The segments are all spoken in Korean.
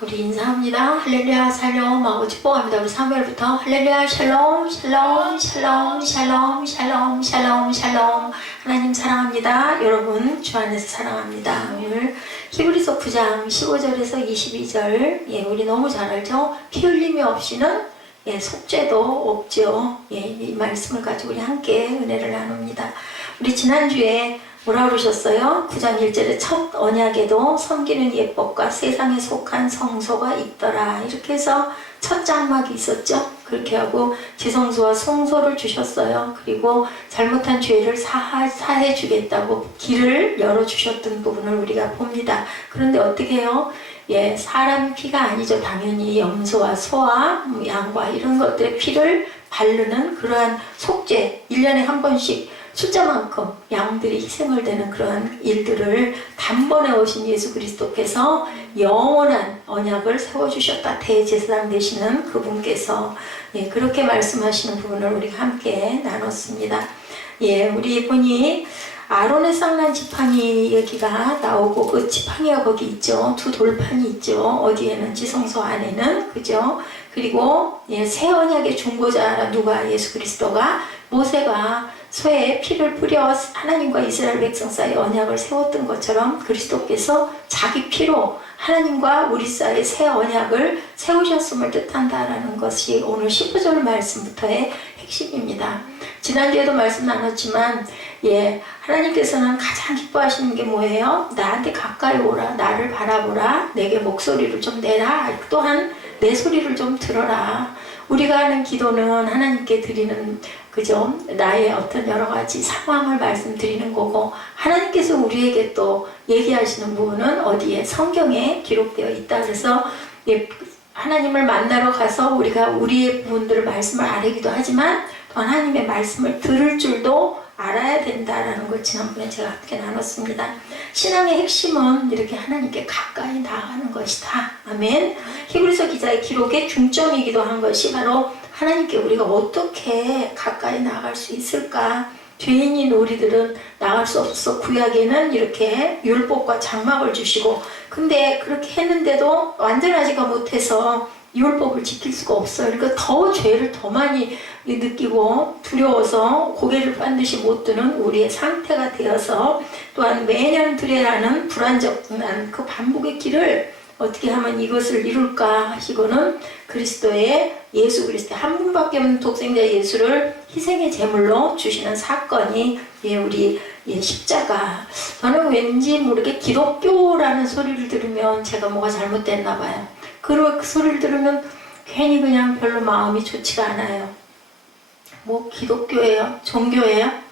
우리 인사합니다. 할렐루야 샬롬 하고 축복합니다. 우리 사무엘부터 할렐루야 샬롬 샬롬 샬롬 샬롬 샬롬 샬롬 샬롬. 하나님 사랑합니다. 여러분 주 안에서 사랑합니다. 오늘 히브리서 9장 15절에서 22절, 우리 너무 잘 알죠? 피 흘림이 없이는 속죄도 없죠. 이 말씀을 가지고 우리 함께 은혜를 나눕니다. 우리 지난주에 뭐라 그러셨어요? 9장 1절에 첫 언약에도 섬기는 예법과 세상에 속한 성소가 있더라. 이렇게 해서 첫 장막이 있었죠. 그렇게 하고 지성소와 성소를 주셨어요. 그리고 잘못한 죄를 사해 주겠다고 길을 열어주셨던 부분을 우리가 봅니다. 그런데 어떻게 해요? 사람 피가 아니죠. 당연히 염소와 소와 양과 이런 것들의 피를 바르는 그러한 속죄, 1년에 한 번씩 숫자만큼 양들이 희생을 되는 그러한 일들을 단번에 오신 예수 그리스도께서 영원한 언약을 세워주셨다. 대제사장 되시는 그분께서 그렇게 말씀하시는 부분을 우리가 함께 나눴습니다. 우리 보니 아론의 쌍난 지팡이 얘기가 나오고 그 지팡이가 거기 있죠. 두 돌판이 있죠. 어디에는 지성소 안에는, 그죠? 그리고 새 언약의 중보자라 누가? 예수 그리스도가 모세가 소에 피를 뿌려 하나님과 이스라엘 백성 사이에 언약을 세웠던 것처럼 그리스도께서 자기 피로 하나님과 우리 사이에 새 언약을 세우셨음을 뜻한다라는 것이 오늘 15절 말씀부터의 핵심입니다. 지난주에도 말씀 나눴지만 하나님께서는 가장 기뻐하시는 게 뭐예요? 나한테 가까이 오라, 나를 바라보라, 내게 목소리를 좀 내라, 또한 내 소리를 좀 들어라. 우리가 하는 기도는 하나님께 드리는, 그죠? 나의 어떤 여러 가지 상황을 말씀드리는 거고, 하나님께서 우리에게 또 얘기하시는 부분은 어디에? 성경에 기록되어 있다. 그래서 하나님을 만나러 가서 우리가 우리의 부분들을 말씀을 아뢰기도 하지만 또 하나님의 말씀을 들을 줄도 알아야 된다라는 걸 지난번에 제가 함께 나눴습니다. 신앙의 핵심은 이렇게 하나님께 가까이 나아가는 것이다. 아멘. 히브리서 기자의 기록의 중점이기도 한 것이 바로 하나님께 우리가 어떻게 가까이 나아갈 수 있을까? 죄인인 우리들은 나갈 수 없어서 구약에는 이렇게 율법과 장막을 주시고, 근데 그렇게 했는데도 완전하지가 못해서 율법을 지킬 수가 없어요. 그러니까 더 죄를 더 많이 느끼고 두려워서 고개를 반드시 못 드는 우리의 상태가 되어서, 또한 매년 드려야하는 불완전한 그 반복의 길을 어떻게 하면 이것을 이룰까 하시고는 예수 그리스도의 한 분밖에 없는 독생자 예수를 희생의 제물로 주시는 사건이 우리 십자가. 저는 왠지 모르게 기독교라는 소리를 들으면 제가 뭐가 잘못됐나 봐요. 그 소리를 들으면 괜히 그냥 별로 마음이 좋지가 않아요. 뭐 기독교예요? 종교예요?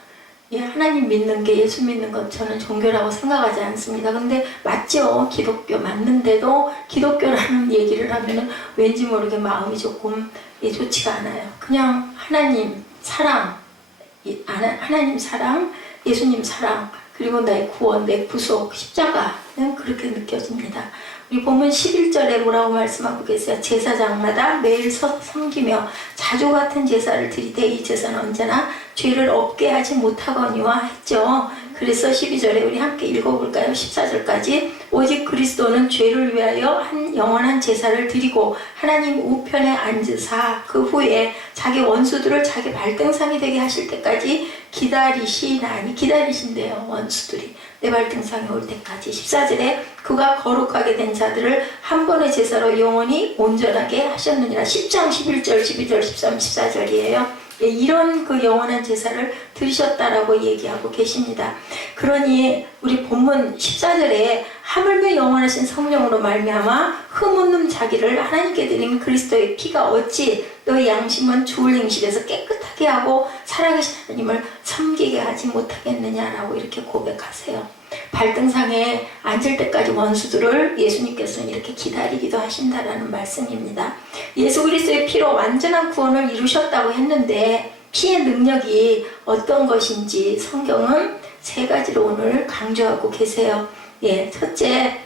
하나님 믿는 게, 예수 믿는 건 저는 종교라고 생각하지 않습니다. 근데 맞죠? 기독교 맞는데도 기독교라는 얘기를 하면은 왠지 모르게 마음이 조금 좋지가 않아요. 그냥 하나님 사랑, 하나님 사랑, 예수님 사랑, 그리고 나의 구원, 내 구속, 십자가는 그렇게 느껴집니다. 우리 보면 11절에 뭐라고 말씀하고 계세요? 제사장마다 매일 섬기며 자주 같은 제사를 드리되 이 제사는 언제나 죄를 없게 하지 못하거니와 했죠. 그래서 12절에 우리 함께 읽어볼까요? 14절까지. 오직 그리스도는 죄를 위하여 한 영원한 제사를 드리고 하나님 우편에 앉으사 그 후에 자기 원수들을 자기 발등상이 되게 하실 때까지 기다리시나니, 기다리신대요. 원수들이 내 발등상에 올 때까지. 14절에 그가 거룩하게 된 자들을 한 번의 제사로 영원히 온전하게 하셨느니라. 10장 11절 12절 13 14절이에요. 이런 그 영원한 제사를 드리셨다라고 얘기하고 계십니다. 그러니 우리 본문 14절에 하물며 영원하신 성령으로 말미암아 흠없는 자기를 하나님께 드린 그리스도의 피가 어찌 너희 양심은 주울 행실에서 깨끗하게 하고 살아계신 하나님을 섬기게 하지 못하겠느냐라고 이렇게 고백하세요. 발등상에 앉을 때까지 원수들을 예수님께서는 이렇게 기다리기도 하신다라는 말씀입니다. 예수 그리스도의 피로 완전한 구원을 이루셨다고 했는데 피의 능력이 어떤 것인지 성경은 세 가지로 오늘 강조하고 계세요. 첫째,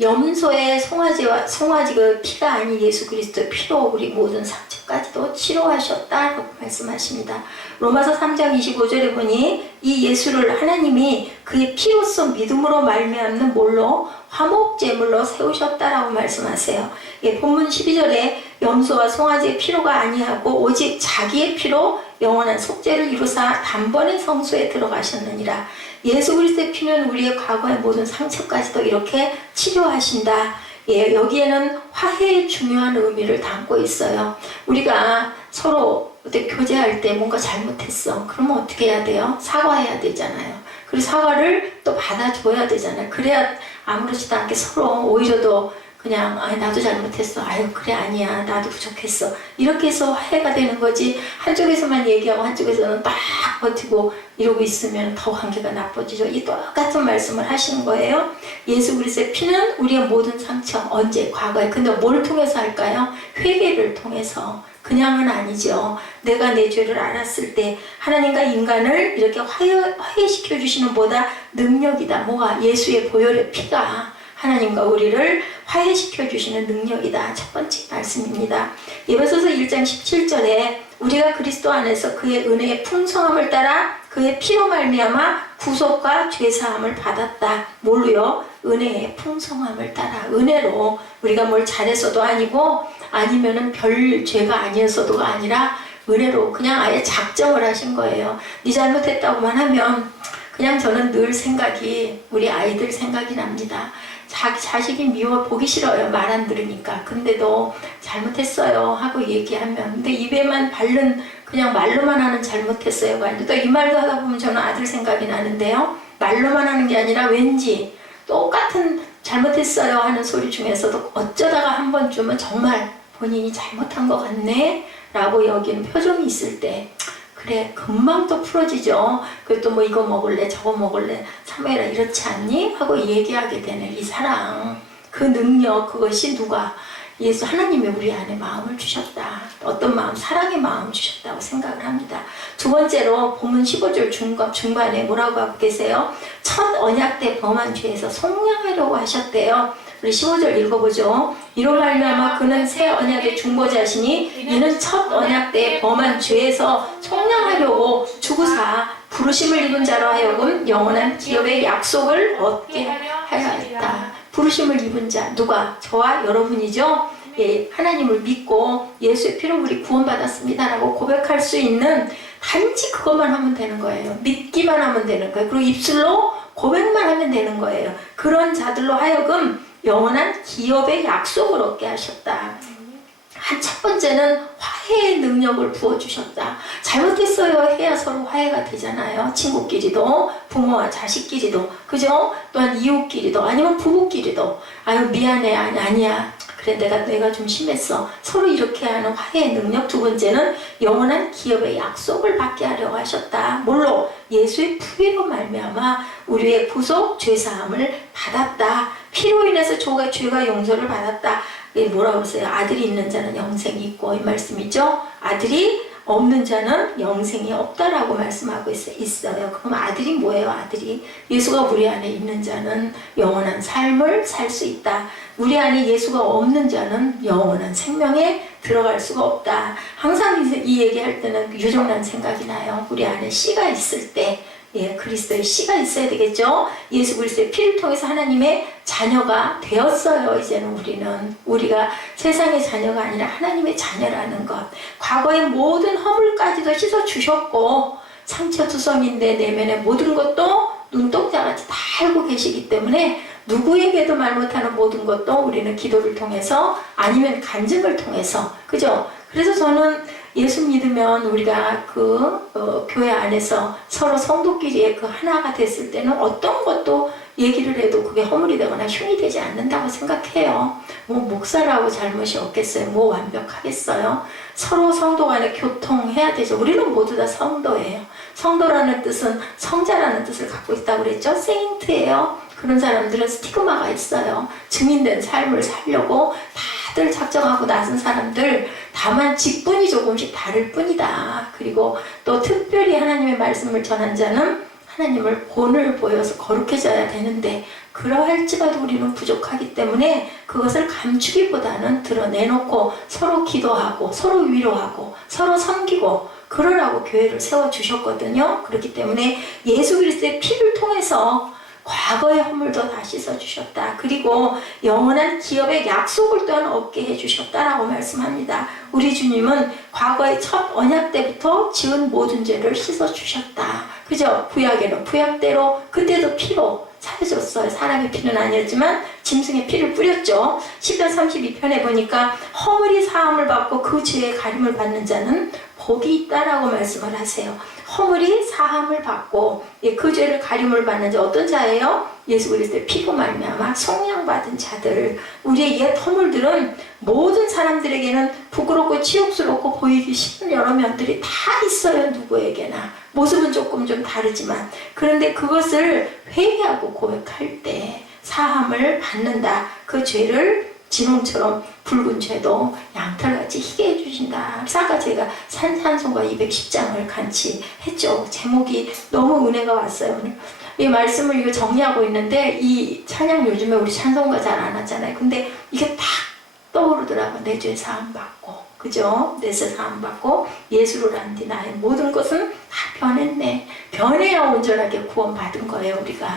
염소의 송아지 그 피가 아닌 예수 그리스도의 피로 우리 모든 상처까지도 치료하셨다라고 말씀하십니다. 로마서 3장 25절에 보니 이 예수를 하나님이 그의 피로써 믿음으로 말미암는 뭘로? 화목제물로 세우셨다라고 말씀하세요. 예, 본문 12절에 염소와 송아지의 피로가 아니하고 오직 자기의 피로 영원한 속죄를 이루사 단번에 성소에 들어가셨느니라. 예수 그리스도의 피는 우리의 과거의 모든 상처까지도 이렇게 치료하신다. 예, 여기에는 화해의 중요한 의미를 담고 있어요. 우리가 서로 교제할 때 뭔가 잘못했어. 그러면 어떻게 해야 돼요? 사과해야 되잖아요. 그리고 사과를 또 받아줘야 되잖아요. 그래야 아무렇지도 않게 서로 오히려 더 그냥 나도 잘못했어. 아유 그래 아니야 나도 부족했어. 이렇게 해서 화해가 되는 거지. 한쪽에서만 얘기하고 한쪽에서는 딱 버티고 이러고 있으면 더 관계가 나빠지죠. 이 똑같은 말씀을 하시는 거예요. 예수 그리스도의 피는 우리의 모든 상처 언제? 과거에. 근데 뭘 통해서 할까요? 회개를 통해서. 그냥은 아니죠. 내가 내 죄를 알았을 때 하나님과 인간을 이렇게 화해시켜 주시는 보다 능력이다. 뭐가? 예수의 보혈의 피가 하나님과 우리를 화해시켜 주시는 능력이다. 첫 번째 말씀입니다. 에베소서 1장 17절에 우리가 그리스도 안에서 그의 은혜의 풍성함을 따라 그의 피로 말미암아 구속과 죄사함을 받았다. 뭘로요? 은혜의 풍성함을 따라. 은혜로 우리가 뭘 잘해서도 아니고 아니면은 별 죄가 아니었어도가 아니라 은혜로 그냥 아예 작정을 하신 거예요. 네 잘못했다고만 하면 그냥 저는 늘 생각이 우리 아이들 생각이 납니다. 자식이 미워 보기 싫어요. 말 안 들으니까. 근데도 잘못했어요 하고 얘기하면 근데 입에만 바른 그냥 말로만 하는 잘못했어요가 아니라 또 이 말도 하다 보면 저는 아들 생각이 나는데요. 말로만 하는 게 아니라 왠지 똑같은 잘못했어요 하는 소리 중에서도 어쩌다가 한 번쯤은 정말 본인이 잘못한 것 같네 라고 여기는 표정이 있을 때 그래 금방 또 풀어지죠. 그래도 뭐 이거 먹을래 저거 먹을래 사모엘아 이렇지 않니? 하고 얘기하게 되는 이 사랑 그 능력 그것이 누가? 예수 하나님이 우리 안에 마음을 주셨다. 어떤 마음? 사랑의 마음을 주셨다고 생각을 합니다. 두 번째로 본문 15절 중반에 뭐라고 하고 계세요? 첫 언약 때 범한 죄에서 속량하려고 하셨대요. 우리 15절 읽어보죠. 이로 말미암아 그는 새 언약의 중보자시니 이는 첫 언약 때 범한 죄에서 속량하려고 주구사 부르심을 입은 자로 하여금 영원한 기업의 약속을 얻게 하였다. 부르심을 입은 자 누가? 저와 여러분이죠. 예, 하나님을 믿고 예수의 피로 우리 구원받았습니다 라고 고백할 수 있는 단지 그것만 하면 되는 거예요. 믿기만 하면 되는 거예요. 그리고 입술로 고백만 하면 되는 거예요. 그런 자들로 하여금 영원한 기업의 약속을 얻게 하셨다. 한 첫 번째는 화해의 능력을 부어주셨다. 잘못했어요 해야 서로 화해가 되잖아요. 친구끼리도 부모와 자식끼리도 그죠? 또한 이웃끼리도 아니면 부부끼리도 아유 미안해 아니야 그래 내가 좀 심했어. 서로 이렇게 하는 화해의 능력. 두 번째는 영원한 기업의 약속을 받게 하려고 하셨다. 뭘로? 예수의 피로 말미암아 우리의 구속 죄사함을 받았다. 피로 인해서 죄가 용서를 받았다. 뭐라고 했어요? 아들이 있는 자는 영생이 있고 이 말씀이죠. 아들이 없는 자는 영생이 없다라고 말씀하고 있어요. 그럼 아들이 뭐예요? 아들이 예수가 우리 안에 있는 자는 영원한 삶을 살 수 있다. 우리 안에 예수가 없는 자는 영원한 생명에 들어갈 수가 없다. 항상 이 얘기할 때는 유정란 생각이 나요. 우리 안에 씨가 있을 때 예, 그리스도의 씨가 있어야 되겠죠. 예수 그리스도의 피를 통해서 하나님의 자녀가 되었어요. 이제는 우리가 세상의 자녀가 아니라 하나님의 자녀라는 것. 과거의 모든 허물까지도 씻어주셨고 상처투성인데 내면의 모든 것도 눈동자같이 다 알고 계시기 때문에 누구에게도 말 못하는 모든 것도 우리는 기도를 통해서 아니면 간증을 통해서 그죠? 그래서 저는 예수 믿으면 우리가 교회 안에서 서로 성도끼리의 그 하나가 됐을 때는 어떤 것도 얘기를 해도 그게 허물이 되거나 흉이 되지 않는다고 생각해요. 뭐 목사라고 잘못이 없겠어요. 뭐 완벽하겠어요. 서로 성도 간에 교통해야 되죠. 우리는 모두 다 성도예요. 성도라는 뜻은 성자라는 뜻을 갖고 있다고 그랬죠. 세인트예요. 그런 사람들은 스티그마가 있어요. 증인된 삶을 살려고 다들 작정하고 나선 사람들 다만 직분이 조금씩 다를 뿐이다. 그리고 또 특별히 하나님의 말씀을 전한 자는 하나님을 본을 보여서 거룩해져야 되는데 그러할지라도 우리는 부족하기 때문에 그것을 감추기보다는 드러내놓고 서로 기도하고 서로 위로하고 서로 섬기고 그러라고 교회를 세워주셨거든요. 그렇기 때문에 예수 그리스도의 피를 통해서 과거의 허물도 다 씻어주셨다. 그리고 영원한 기업의 약속을 또한 얻게 해주셨다라고 말씀합니다. 우리 주님은 과거의 첫 언약 때부터 지은 모든 죄를 씻어주셨다. 그죠? 구약에는 구약대로 그때도 피로 사해줬어요. 사람의 피는 아니었지만 짐승의 피를 뿌렸죠. 시편 32편에 보니까 허물이 사함을 받고 그 죄의 가림을 받는 자는 복이 있다라고 말씀을 하세요. 허물이 사함을 받고 그 죄를 가림을 받는 자 어떤 자예요? 예수 그리스도의 피로 말미암아 속량받은 자들. 우리의 옛 허물들은 모든 사람들에게는 부끄럽고 치욕스럽고 보이기 싫은 여러 면들이 다 있어요. 누구에게나. 모습은 조금 좀 다르지만 그런데 그것을 회개하고 고백할 때 사함을 받는다. 그 죄를 진홍처럼 붉은 죄도 양털같이 희게 해주신다. 그래서 아까 제가 산송가 210장을 같이 했죠. 제목이 너무 은혜가 왔어요. 오늘 이 말씀을 이거 정리하고 있는데 이 찬양 요즘에 우리 찬송가 잘 안 하잖아요. 근데 이게 딱 떠오르더라고요. 내 죄 사함 받고 그죠? 내 죄 사함 받고 예수를 안 뒤 나의 모든 것은 다 변했네. 변해야 온전하게 구원받은 거예요. 우리가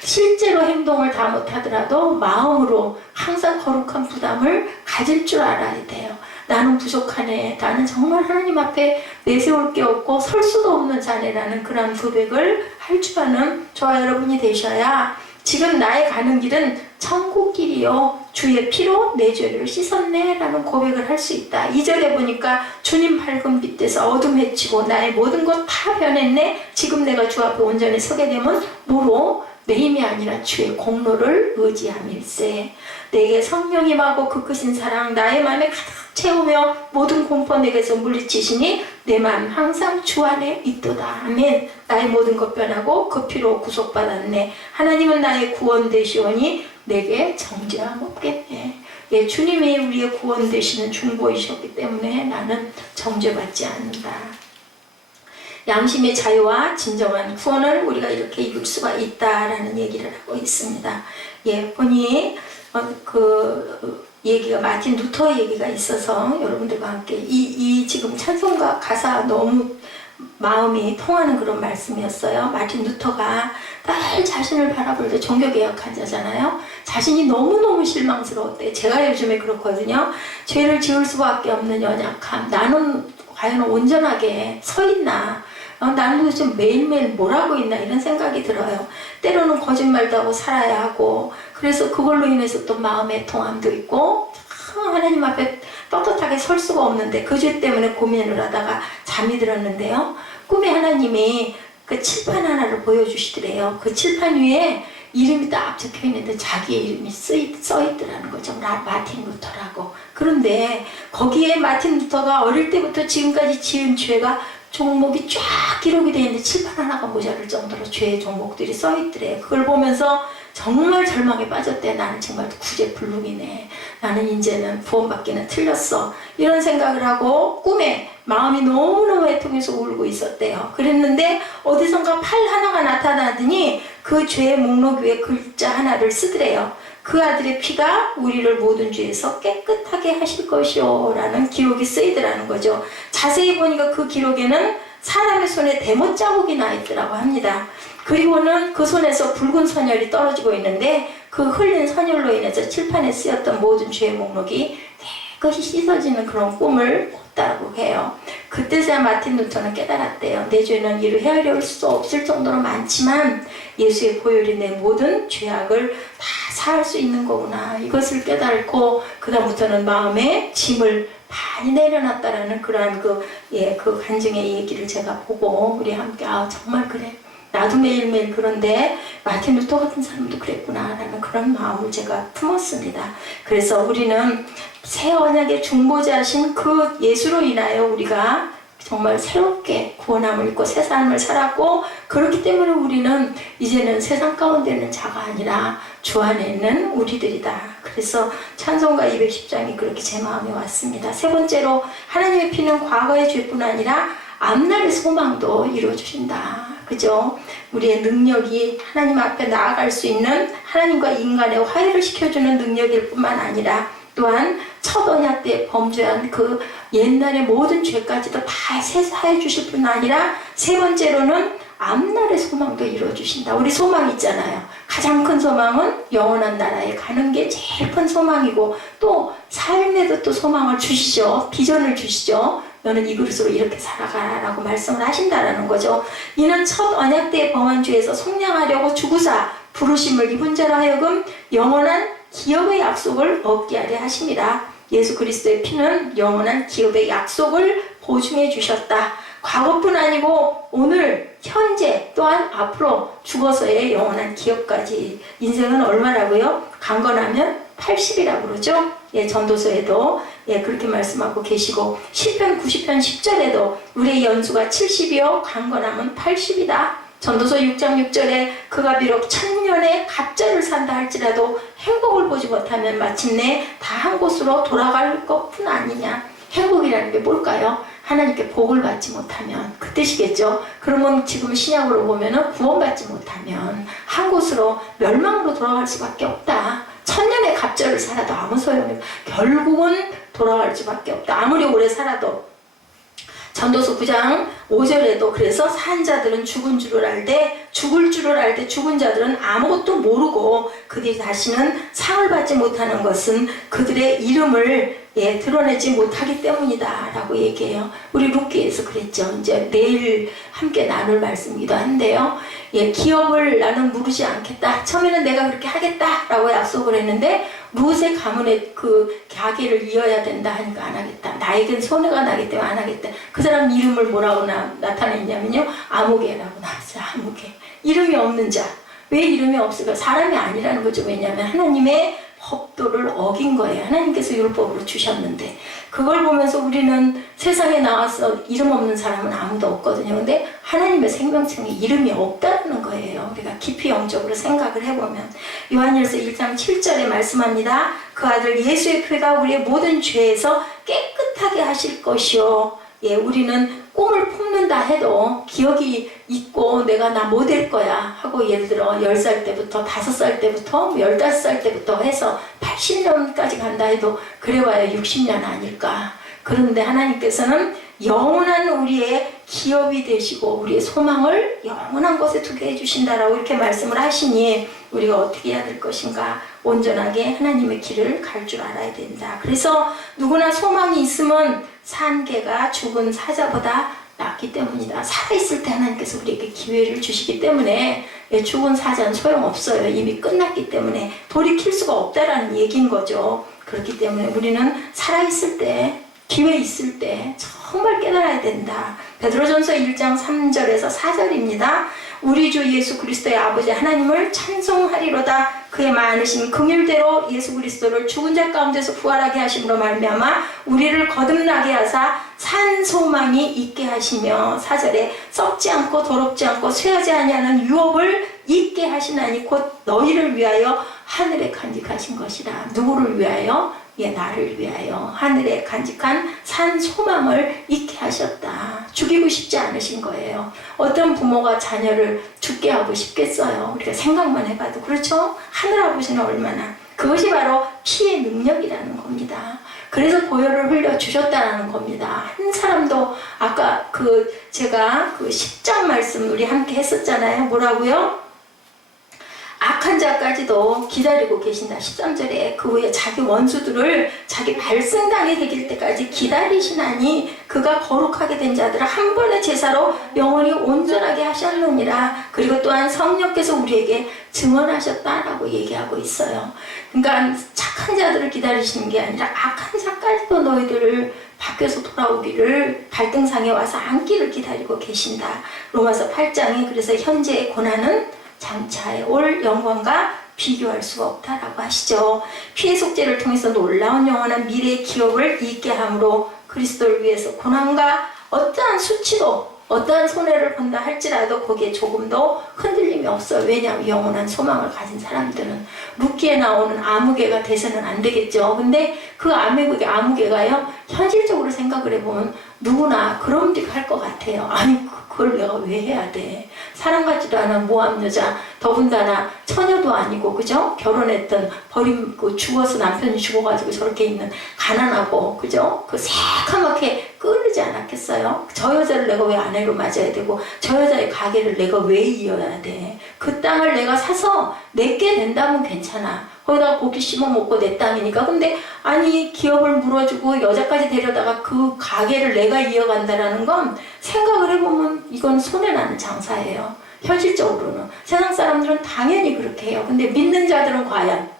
실제로 행동을 다 못하더라도 마음으로 항상 거룩한 부담을 가질 줄 알아야 돼요. 나는 부족하네. 나는 정말 하나님 앞에 내세울 게 없고 설 수도 없는 자네라는 그런 고백을 할 줄 아는 저와 여러분이 되셔야 지금 나의 가는 길은 천국길이요 주의 피로 내 죄를 씻었네 라는 고백을 할 수 있다. 2절에 보니까 주님 밝은 빛에서 어둠 헤치고 나의 모든 것 다 변했네. 지금 내가 주 앞에 온전히 서게 되면 뭐로? 내 힘이 아니라 주의 공로를 의지함일세. 내게 성령이 임하고 그 크신 사랑 나의 마음에 가득 채우며 모든 공포 내게서 물리치시니 내 마음 항상 주 안에 있도다. 아멘. 나의 모든 것 변하고 그 피로 구속받았네. 하나님은 나의 구원 되시오니 내게 정죄함 없겠네. 예, 주님이 우리의 구원 되시는 중보이셨기 때문에 나는 정죄받지 않는다. 양심의 자유와 진정한 구원을 우리가 이렇게 이룰 수가 있다라는 얘기를 하고 있습니다. 예, 보니 그 얘기가 마틴 루터 얘기가 있어서 여러분들과 함께 이 지금 찬송가 가사 너무 마음이 통하는 그런 말씀이었어요. 마틴 루터가 늘 자신을 바라볼 때 종교개혁한 자잖아요. 자신이 너무너무 실망스러웠대. 제가 요즘에 그렇거든요. 죄를 지을 수밖에 없는 연약함. 나는 과연 온전하게 서 있나? 나는 도대체 매일매일 뭘 하고 있나 이런 생각이 들어요. 때로는 거짓말도 하고 살아야 하고 그래서 그걸로 인해서 또 마음의 통함도 있고 하나님 앞에 떳떳하게 설 수가 없는데 그 죄 때문에 고민을 하다가 잠이 들었는데요. 꿈에 하나님이 그 칠판 하나를 보여주시더래요. 그 칠판 위에 이름이 딱 적혀 있는데 자기의 이름이 써 있더라는 거죠. 마틴 루터라고. 그런데 거기에 마틴 루터가 어릴 때부터 지금까지 지은 죄가 종목이 쫙 기록이 되어 있는데 칠판 하나가 모자랄 정도로 죄의 종목들이 써 있더래요. 그걸 보면서 정말 절망에 빠졌대. 나는 정말 구제불능이네. 나는 이제는 구원받기는 틀렸어. 이런 생각을 하고 꿈에 마음이 너무너무 애통해서 울고 있었대요. 그랬는데 어디선가 팔 하나가 나타나더니 그 죄의 목록 위에 글자 하나를 쓰더래요. 그 아들의 피가 우리를 모든 죄에서 깨끗하게 하실 것이요 라는 기록이 쓰이더라는 거죠. 자세히 보니까 그 기록에는 사람의 손에 대못 자국이 나 있더라고 합니다. 그리고는 그 손에서 붉은 선혈이 떨어지고 있는데 그 흘린 선혈로 인해서 칠판에 쓰였던 모든 죄의 목록이 깨끗이 씻어지는 그런 꿈을 꿨다고 해요. 그때서야 마틴 루터는 깨달았대요. 내 죄는 이를 헤아릴 수 없을 정도로 많지만 예수의 보혈이 내 모든 죄악을 다 사할 수 있는 거구나. 이것을 깨달고 그 다음부터는 마음에 짐을 많이 내려놨다라는 그러한 그 간증의 얘기를 제가 보고 우리 함께 정말 그래. 나도 매일매일 그런데 마틴 루터 같은 사람도 그랬구나 라는 그런 마음을 제가 품었습니다. 그래서 우리는 새 언약의 중보자신 그 예수로 인하여 우리가 정말 새롭게 구원함을 입고 새 삶을 살았고 그렇기 때문에 우리는 이제는 세상 가운데 있는 자가 아니라 주 안에 있는 우리들이다. 그래서 찬송가 210장이 그렇게 제 마음에 왔습니다. 세 번째로 하나님의 피는 과거의 죄뿐 아니라 앞날의 소망도 이루어주신다. 그죠? 우리의 능력이 하나님 앞에 나아갈 수 있는 하나님과 인간의 화해를 시켜주는 능력일 뿐만 아니라 또한 첫 언약 때 범죄한 그 옛날의 모든 죄까지도 다 세사해 주실 뿐 아니라 세 번째로는 앞날의 소망도 이루어주신다. 우리 소망 있잖아요. 가장 큰 소망은 영원한 나라에 가는 게 제일 큰 소망이고 또 삶에도 또 소망을 주시죠. 비전을 주시죠. 너는 이 그릇으로 이렇게 살아가라고 말씀을 하신다라는 거죠. 이는 첫 언약 때 범한 죄에서 속량하려고 주구사 부르심을 입은 자로 하여금 영원한 기업의 약속을 얻게 하려 하십니다. 예수 그리스도의 피는 영원한 기업의 약속을 보증해 주셨다. 과거뿐 아니고 오늘, 현재, 또한 앞으로 죽어서의 영원한 기업까지. 인생은 얼마라고요? 강건하면 80이라고 그러죠. 예, 전도서에도 예, 그렇게 말씀하고 계시고 시편 90편 10절에도 우리의 연수가 70이요 강건하면 80이다. 전도서 6장 6절에 그가 비록 1000년의 갑절을 산다 할지라도 행복을 보지 못하면 마침내 다 한 곳으로 돌아갈 것뿐 아니냐. 행복이라는 게 뭘까요? 하나님께 복을 받지 못하면 그 뜻이겠죠. 그러면 지금 신약으로 보면은 구원받지 못하면 한 곳으로 멸망으로 돌아갈 수밖에 없다. 1000년의 갑절을 살아도 아무 소용이 없다. 결국은 돌아갈 수밖에 없다. 아무리 오래 살아도. 전도서 9장 5절에도 그래서 산 자들은 죽은 줄을 알되 죽을 줄을 알되 죽은 자들은 아무것도 모르고 그들이 다시는 상을 받지 못하는 것은 그들의 이름을 예, 드러내지 못하기 때문이다 라고 얘기해요. 우리 룻기에서 그랬죠. 이제 내일 함께 나눌 말씀이기도 한데요. 예, 기업을 나는 무르지 않겠다. 처음에는 내가 그렇게 하겠다 라고 약속을 했는데 룻의 가문의 그 가계를 이어야 된다 하니까 안 하겠다. 나에겐 손해가 나기 때문에 안 하겠다. 그 사람 이름을 뭐라고 나타냈냐면요. 아무개라고 나왔어요. 아무개. 이름이 없는 자. 왜 이름이 없을까? 사람이 아니라는 거죠. 왜냐하면 하나님의 법도를 어긴 거예요. 하나님께서 율법으로 주셨는데 그걸 보면서 우리는 세상에 나와서 이름 없는 사람은 아무도 없거든요. 근데 하나님의 생명체에 이름이 없다는 거예요. 우리가 깊이 영적으로 생각을 해보면 요한일서 1장 7절에 말씀합니다. 그 아들 예수의 피가 우리의 모든 죄에서 깨끗하게 하실 것이요. 예, 우리는 꿈을 품는다 해도 기억이 있고 내가 나 뭐 될 거야 하고 예를 들어 10살 때부터 5살 때부터 15살 때부터 해서 80년까지 간다 해도 그래봐야 60년 아닐까. 그런데 하나님께서는 영원한 우리의 기업이 되시고 우리의 소망을 영원한 곳에 두게 해주신다라고 이렇게 말씀을 하시니 우리가 어떻게 해야 될 것인가. 온전하게 하나님의 길을 갈 줄 알아야 된다. 그래서 누구나 소망이 있으면 산 개가 죽은 사자보다 낫기 때문이다. 살아있을 때 하나님께서 우리에게 기회를 주시기 때문에 죽은 사자는 소용없어요. 이미 끝났기 때문에 돌이킬 수가 없다라는 얘기인 거죠. 그렇기 때문에 우리는 살아있을 때 기회 있을 때 정말 깨달아야 된다. 베드로전서 1장 3절에서 4절입니다. 우리 주 예수 그리스도의 아버지 하나님을 찬송하리로다. 그의 많으신 긍휼대로 예수 그리스도를 죽은 자 가운데서 부활하게 하심으로 말미암아 우리를 거듭나게 하사 산 소망이 있게 하시며 4절에 썩지 않고 더럽지 않고 쇠하지 아니하는 유업을 있게 하시나니 곧 너희를 위하여 하늘에 간직하신 것이라. 누구를 위하여? 예, 나를 위하여 하늘에 간직한 산 소망을 있게 하셨다. 죽이고 싶지 않으신 거예요. 어떤 부모가 자녀를 죽게 하고 싶겠어요. 우리가 생각만 해봐도 그렇죠? 하늘 아버지는 얼마나. 그것이 바로 피의 능력이라는 겁니다. 그래서 보혈을 흘려 주셨다는 겁니다. 한 사람도 아까 제가 10장 말씀 우리 함께 했었잖아요. 뭐라고요? 악한 자까지도 기다리고 계신다. 13절에 그 후에 자기 원수들을 자기 발승당에 새길 때까지 기다리시나니 그가 거룩하게 된 자들을 한 번의 제사로 영원히 온전하게 하셨느니라. 그리고 또한 성령께서 우리에게 증언하셨다라고 얘기하고 있어요. 그러니까 착한 자들을 기다리시는 게 아니라 악한 자까지도 너희들을 바뀌어서 돌아오기를 발등상에 와서 앉기를 기다리고 계신다. 로마서 8장에 그래서 현재의 고난은 장차에 올 영광과 비교할 수가 없다라고 하시죠. 피의 속죄를 통해서 놀라운 영원한 미래의 기업을 있게 함으로 그리스도를 위해서 고난과 어떠한 수치도 어떠한 손해를 본다 할지라도 거기에 조금도 흔들림이 없어요. 왜냐하면 영원한 소망을 가진 사람들은 룻기에 나오는 아무개가 돼서는 안 되겠죠. 근데 그 아무개가요, 현실적으로 생각을 해보면 누구나 그럼직할 것 같아요. 아니 그걸 내가 왜 해야 돼? 사람 같지도 않은 모함 여자, 더군다나 처녀도 아니고, 그죠? 결혼했던 버리고 죽어서 남편이 죽어가지고 저렇게 있는 가난하고, 그죠? 그 새카맣게 끓지 않았겠어요? 저 여자를 내가 왜 아내로 맞아야 되고, 저 여자의 가게를 내가 왜 이어야 돼? 그 땅을 내가 사서 내게 된다면 괜찮아. 거기다가 고기 씹어 먹고 내 땅이니까. 근데 아니 기업을 물어주고 여자까지 데려다가 그 가게를 내가 이어간다라는 건 생각을 해보면 이건 손해나는 장사예요. 현실적으로는. 세상 사람들은 당연히 그렇게 해요. 근데 믿는 자들은 과연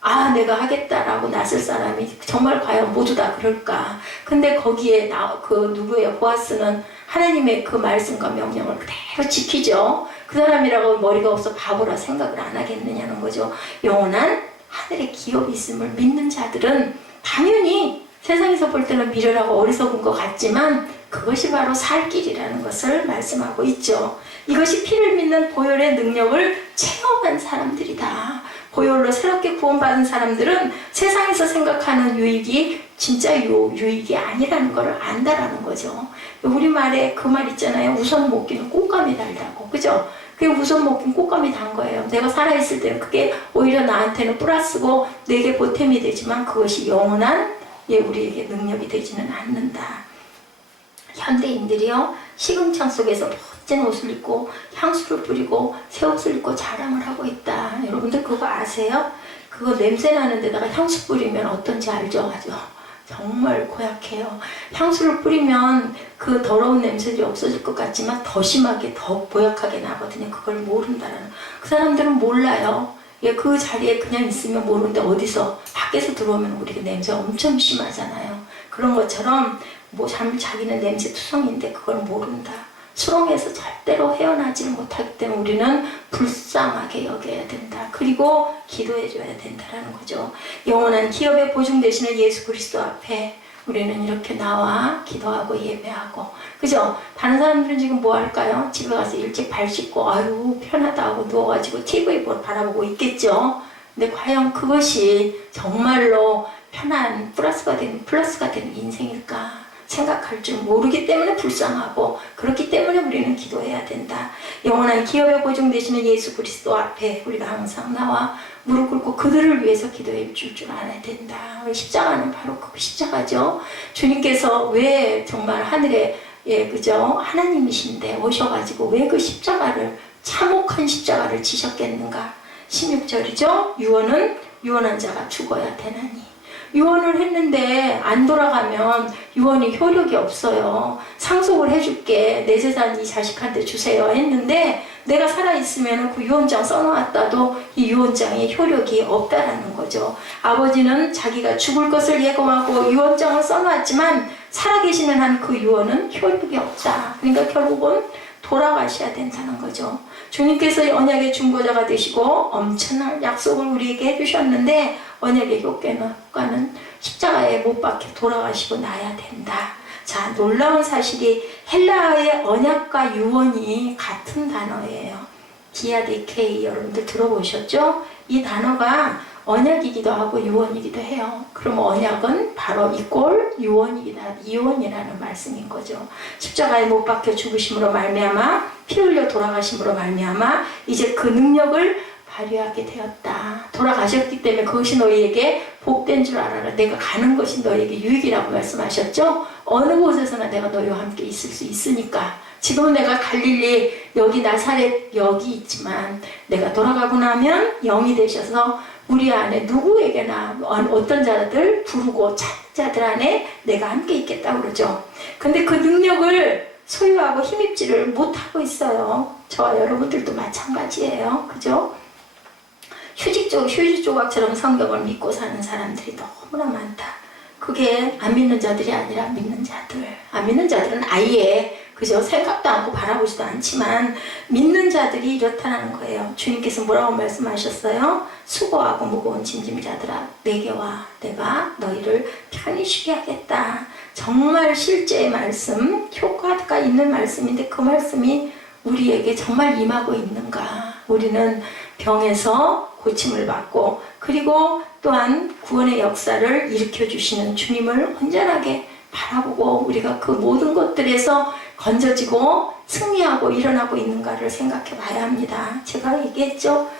아 내가 하겠다라고 나설 사람이 정말 과연 모두 다 그럴까. 근데 거기에 그 누구의 보아스는 하나님의 그 말씀과 명령을 그대로 지키죠. 그 사람이라고 머리가 없어 바보라 생각을 안 하겠느냐는 거죠. 영원한 하늘의 기업이 있음을 믿는 자들은 당연히 세상에서 볼 때는 미련하고 어리석은 것 같지만 그것이 바로 살 길이라는 것을 말씀하고 있죠. 이것이 피를 믿는 보혈의 능력을 체험한 사람들이다. 보혈로 새롭게 구원받은 사람들은 세상에서 생각하는 유익이 진짜 유익이 아니라는 걸 안다라는 거죠. 우리말에 그 말 있잖아요. 우선 못 끼는 꽃감이 달다고. 그죠? 그게 우선 못 끼는 꽃감이 단 거예요. 내가 살아있을 때는 그게 오히려 나한테는 플러스고 내게 보탬이 되지만 그것이 영원한 우리에게 능력이 되지는 않는다. 현대인들이요. 시금창 속에서 멋진 옷을 입고 향수를 뿌리고 새 옷을 입고 자랑을 하고 있다. 여러분들 그거 아세요? 그거 냄새 나는 데다가 향수 뿌리면 어떤지 알죠? 정말 고약해요. 향수를 뿌리면 그 더러운 냄새들이 없어질 것 같지만 더 심하게 더 고약하게 나거든요. 그걸 모른다는. 그 사람들은 몰라요. 그 자리에 그냥 있으면 모르는데 어디서 밖에서 들어오면 우리가 냄새 엄청 심하잖아요. 그런 것처럼 자기는 냄새 투성인데 그걸 모른다. 수렁에서 절대로 헤어나지를 못하기 때문에 우리는 불쌍하게 여겨야 된다. 그리고 기도해줘야 된다는 거죠. 영원한 기업의 보증 되시는 예수 그리스도 앞에 우리는 이렇게 나와 기도하고 예배하고, 그죠? 다른 사람들은 지금 뭐 할까요? 집에 가서 일찍 발 씻고 아유 편하다 하고 누워가지고 TV 바라보고 있겠죠. 근데 과연 그것이 정말로 편한 플러스가 되는 인생일까? 생각할 줄 모르기 때문에 불쌍하고, 그렇기 때문에 우리는 기도해야 된다. 영원한 기업에 보증되시는 예수 그리스도 앞에 우리가 항상 나와 무릎 꿇고 그들을 위해서 기도해 줄 알아야 된다. 십자가는 바로 그 십자가죠. 주님께서 왜 정말 하늘에 그죠? 하나님이신데 오셔가지고 왜 그 십자가를 참혹한 십자가를 지셨겠는가? 16절이죠. 유언한 자가 죽어야 되나니. 유언을 했는데 안 돌아가면 유언이 효력이 없어요. 상속을 해줄게. 내 재산 이 자식한테 주세요 했는데 내가 살아있으면 그 유언장 써놓았다도 이 유언장에 효력이 없다라는 거죠. 아버지는 자기가 죽을 것을 예고하고 유언장을 써놓았지만 살아계시는 한 그 유언은 효력이 없다. 그러니까 결국은 돌아가셔야 된다는 거죠. 주님께서 언약의 중보자가 되시고 엄청난 약속을 우리에게 해주셨는데 언약의 효과는 십자가에 못 박혀 돌아가시고 나야 된다. 자, 놀라운 사실이 헬라어의 언약과 유언이 같은 단어예요. 디아데케이 여러분들 들어보셨죠? 이 단어가 언약이기도 하고 유언이기도 해요. 그럼 언약은 바로 이꼴 유언이라는 말씀인 거죠. 십자가에 못 박혀 죽으심으로 말미암아 피 흘려 돌아가심으로 말미암아 이제 그 능력을 발휘하게 되었다. 돌아가셨기 때문에 그것이 너희에게 복된 줄 알아라. 내가 가는 것이 너희에게 유익이라고 말씀하셨죠? 어느 곳에서나 내가 너희와 함께 있을 수 있으니까. 지금은 내가 갈릴리 여기 나사렛 여기 있지만 내가 돌아가고 나면 영이 되셔서 우리 안에 누구에게나 어떤 자들 부르고 찾는 자들 안에 내가 함께 있겠다고 그러죠. 근데 그 능력을 소유하고 힘입지를 못하고 있어요. 저와 여러분들도 마찬가지예요. 그죠? 휴지 조각처럼 성경을 믿고 사는 사람들이 너무나 많다. 그게 안 믿는 자들이 아니라 믿는 자들. 안 믿는 자들은 아예 그죠? 생각도 않고 바라보지도 않지만 믿는 자들이 이렇다는 거예요. 주님께서 뭐라고 말씀하셨어요? 수고하고 무거운 짐짐자들아 내게 와. 내가 너희를 편히 쉬게 하겠다. 정말 실제의 말씀, 효과가 있는 말씀인데 그 말씀이 우리에게 정말 임하고 있는가? 우리는 병에서 고침을 받고 그리고 또한 구원의 역사를 일으켜 주시는 주님을 온전하게 바라보고 우리가 그 모든 것들에서 건져지고 승리하고 일어나고 있는가를 생각해 봐야 합니다. 제가 얘기했죠.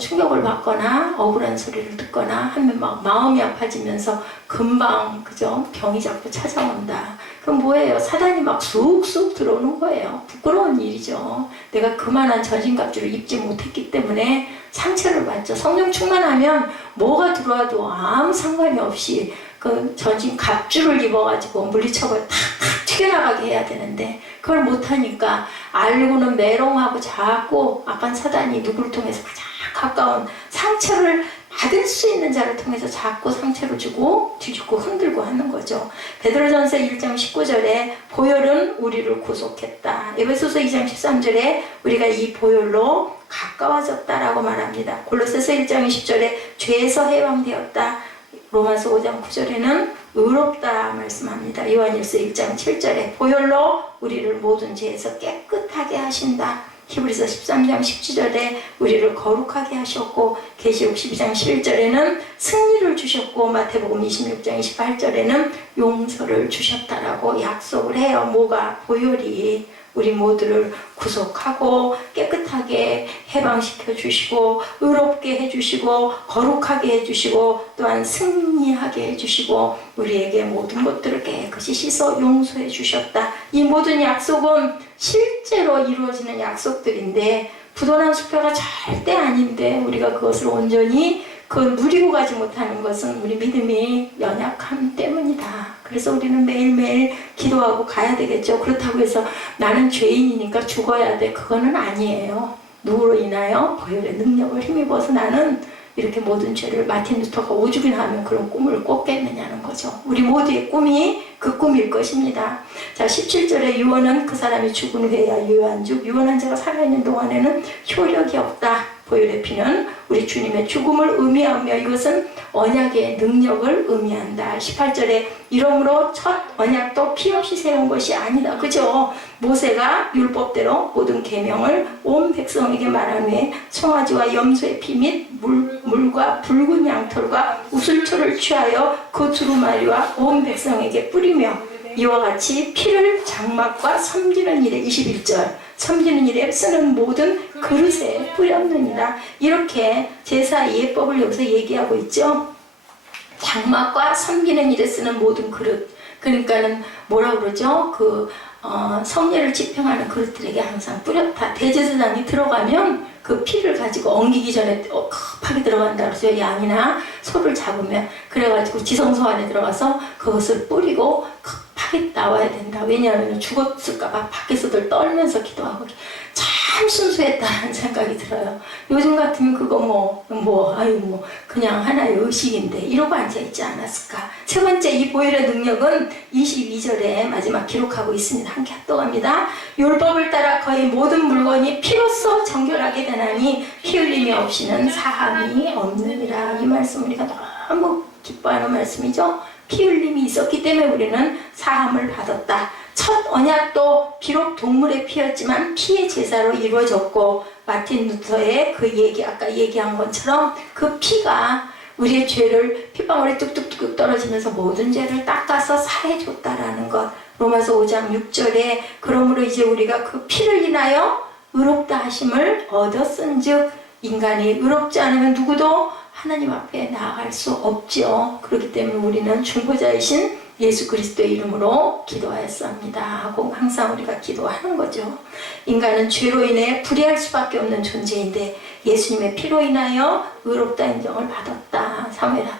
충격을 받거나 억울한 소리를 듣거나 하면 막 마음이 아파지면서 금방 그죠? 병이 자꾸 찾아온다. 그럼 뭐예요? 사단이 막 쑥쑥 들어오는 거예요. 부끄러운 일이죠. 내가 그만한 전신갑주를 입지 못했기 때문에 상처를 받죠. 성령 충만하면 뭐가 들어와도 아무 상관이 없이 그 전신갑주를 입어가지고 물리쳐버려 탁탁 튀겨나가게 해야 되는데 그걸 못하니까 알고는 메롱하고 자꾸 악한 사단이 누구를 통해서 가장 가까운 상처를 받을 수 있는 자를 통해서 자꾸 상처를 주고 뒤집고 흔들고 하는 거죠. 베드로전서 1장 19절에 보혈은 우리를 구속했다. 에베소서 2장 13절에 우리가 이 보혈로 가까워졌다라고 말합니다. 골로새서 1장 20절에 죄에서 해방되었다. 로마서 5장 9절에는 의롭다 말씀합니다. 요한일서 1장 7절에 보혈로 우리를 모든 죄에서 깨끗하게 하신다. 히브리서 13장 17절에 우리를 거룩하게 하셨고 계시록 12장 11절에는 승리를 주셨고 마태복음 26장 28절에는 용서를 주셨다라고 약속을 해요. 뭐가? 보혈이 우리 모두를 구속하고 깨끗하게 해방시켜 주시고 의롭게 해주시고 거룩하게 해주시고 또한 승리하게 해주시고 우리에게 모든 것들을 깨끗이 씻어 용서해 주셨다. 이 모든 약속은 실제로 이루어지는 약속들인데 부도난 수표가 절대 아닌데 우리가 그것을 온전히 그걸 누리고 가지 못하는 것은 우리 믿음이 연약함 때문이다. 그래서 우리는 매일매일 기도하고 가야 되겠죠. 그렇다고 해서 나는 죄인이니까 죽어야 돼. 그거는 아니에요. 누구로 인하여? 보혈의 능력을 힘입어서 나는 이렇게 모든 죄를 마틴 루터가 오죽이나 하면 그런 꿈을 꿨겠느냐는 거죠. 우리 모두의 꿈이 그 꿈일 것입니다. 자, 17절에 유언은 그 사람이 죽은 후에야 유효한즉 유언한 자가 살아있는 동안에는 효력이 없다. 보혈의 피는 우리 주님의 죽음을 의미하며 이것은 언약의 능력을 의미한다. 18절에 이러므로 첫 언약도 피 없이 세운 것이 아니다. 그죠? 모세가 율법대로 모든 계명을 온 백성에게 말한 후에 송아지와 염소의 피 및 물과 붉은 양털과 우슬초를 취하여 그 두루마리와 온 백성에게 뿌리며 이와 같이 피를 장막과 섬기는 일에 21절 섬기는 일에 쓰는 모든 그릇에 뿌렸느니라. 이렇게 제사 예법을 여기서 얘기하고 있죠. 장막과 섬기는 일에 쓰는 모든 그릇. 그러니까는 뭐라 그러죠? 성례를 집행하는 그릇들에게 항상 뿌렸다. 대제사장이 들어가면 그 피를 가지고 엉기기 전에 급하게 들어간다 그러죠. 양이나 소를 잡으면 그래가지고 지성소 안에 들어가서 그것을 뿌리고 급하게 나와야 된다. 왜냐하면 죽었을까봐 밖에서들 떨면서 기도하고 참 순수했다는 생각이 들어요. 요즘 같으면 그거 그냥 하나의 의식인데 이러고 앉아있지 않았을까. 세 번째, 이 보혈의 능력은 22절에 마지막 기록하고 있습니다. 함께 합독합니다. 율법을 따라 거의 모든 물건이 피로써 정결하게 되나니 피 흘림이 없이는 사함이 없느니라. 이 말씀 우리가 너무 기뻐하는 말씀이죠. 피 흘림이 있었기 때문에 우리는 사함을 받았다. 첫 언약도 비록 동물의 피였지만 피의 제사로 이루어졌고 마틴 루터의 그 아까 얘기한 것처럼 그 피가 우리의 죄를 핏방울이 뚝뚝뚝 떨어지면서 모든 죄를 닦아서 사해줬다라는 것. 로마서 5장 6절에 그러므로 이제 우리가 그 피를 인하여 의롭다 하심을 얻었은즉 인간이 의롭지 않으면 누구도 하나님 앞에 나아갈 수 없지요. 그렇기 때문에 우리는 중보자이신 예수 그리스도의 이름으로 기도하였습니다 하고 항상 우리가 기도하는 거죠. 인간은 죄로 인해 불의할 수밖에 없는 존재인데 예수님의 피로 인하여 의롭다 인정을 받았다. 사무엘아,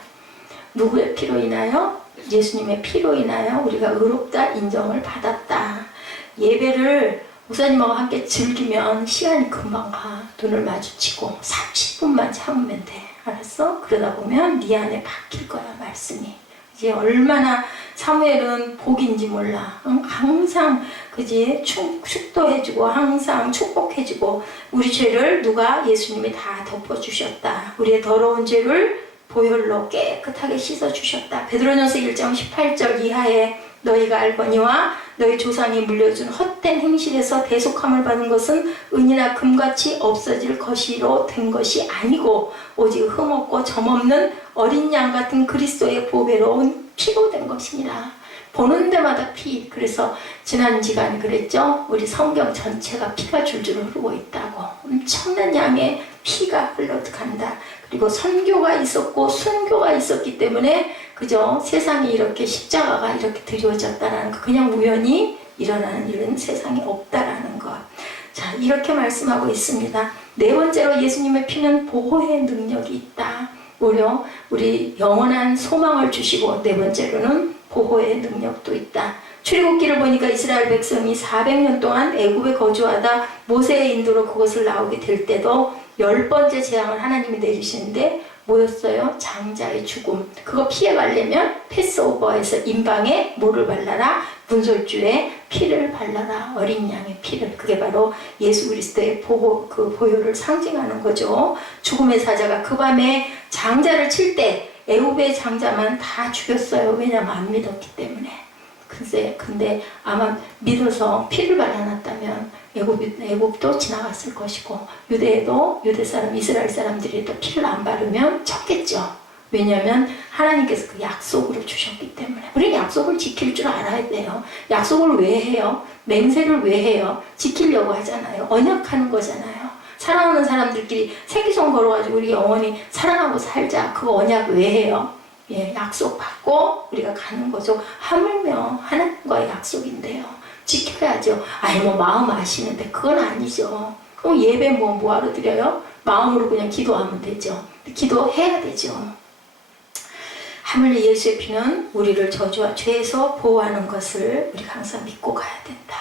누구의 피로 인하여? 예수님의 피로 인하여 우리가 의롭다 인정을 받았다. 예배를 목사님하고 함께 즐기면 시간이 금방 가. 눈을 마주치고 30분만 참으면 돼. 알았어? 그러다 보면 네 안에 박힐 거야, 말씀이. 이제 얼마나 사무엘은 복인지 몰라. 항상 그지 축도해주고 항상 축복해주고 우리 죄를 누가? 예수님이 다 덮어주셨다. 우리의 더러운 죄를 보혈로 깨끗하게 씻어주셨다. 베드로전서 1장 18절 이하에 너희가 알거니와 너희 조상이 물려준 헛된 행실에서 대속함을 받은 것은 은이나 금같이 없어질 것이로 된 것이 아니고 오직 흠없고 점없는 어린 양 같은 그리스도의 보배로운 피로 된 것이니라. 보는 데마다 피. 그래서 지난 시간에 그랬죠. 우리 성경 전체가 피가 줄줄 흐르고 있다고. 엄청난 양의 피가 흘러간다. 그리고 선교가 있었고 순교가 있었기 때문에 그죠? 세상에 이렇게 십자가가 이렇게 드려졌다라는 거, 그냥 우연히 일어나는 일은 세상에 없다라는 것. 자, 이렇게 말씀하고 있습니다. 네 번째로 예수님의 피는 보호의 능력이 있다. 오히려 우리 영원한 소망을 주시고, 네 번째로는 보호의 능력도 있다. 출애굽기를 보니까 이스라엘 백성이 400년 동안 애굽에 거주하다 모세의 인도로 그것을 나오게 될 때도 10번째 재앙을 하나님이 내리시는데 뭐였어요? 장자의 죽음. 그거 피해가려면 패스오버에서 임방에 뭐를 발라라? 분솔주에 피를 발라라. 어린 양의 피를. 그게 바로 예수 그리스도의 보혈을 상징하는 거죠. 죽음의 사자가 그 밤에 장자를 칠 때 애굽의 장자만 다 죽였어요. 왜냐면 안 믿었기 때문에. 근데 아마 믿어서 피를 발라놨다면 애굽도 지나갔을 것이고, 유대에도 유대 사람, 이스라엘 사람들이 또 피를 안 바르면 쳤겠죠. 왜냐하면 하나님께서 그 약속으로 주셨기 때문에. 우리는 약속을 지킬 줄 알아야 돼요. 약속을 왜 해요? 맹세를 왜 해요? 지키려고 하잖아요. 언약하는 거잖아요. 사랑하는 사람들끼리 생기손 걸어가지고 우리 영원히 사랑하고 살자. 그거 언약 왜 해요? 예, 약속 받고 우리가 가는 거죠. 하물며 하나님과의 약속인데요. 지켜야죠. 아니 뭐 마음 아시는데 그건 아니죠. 그럼 예배 뭐하러 드려요? 마음으로 그냥 기도하면 되죠. 기도해야 되죠. 하물며 예수의 피는 우리를 저주와 죄에서 보호하는 것을 우리가 항상 믿고 가야 된다.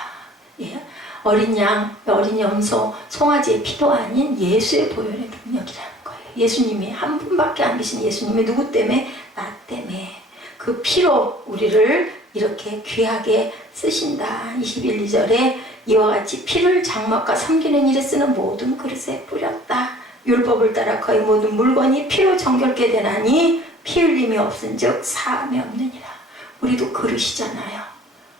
예. 어린 양, 어린 염소, 송아지의 피도 아닌 예수의 보혈의 능력이라는 거예요. 예수님이 한 분밖에 안 계신 예수님이 누구 때문에? 나 때문에. 그 피로 우리를 이렇게 귀하게 쓰신다. 21, 2절에 이와 같이 피를 장막과 섬기는 일에 쓰는 모든 그릇에 뿌렸다. 율법을 따라 거의 모든 물건이 피로 정결케 되나니 피 흘림이 없은즉 사함이 없느니라. 우리도 그릇이잖아요.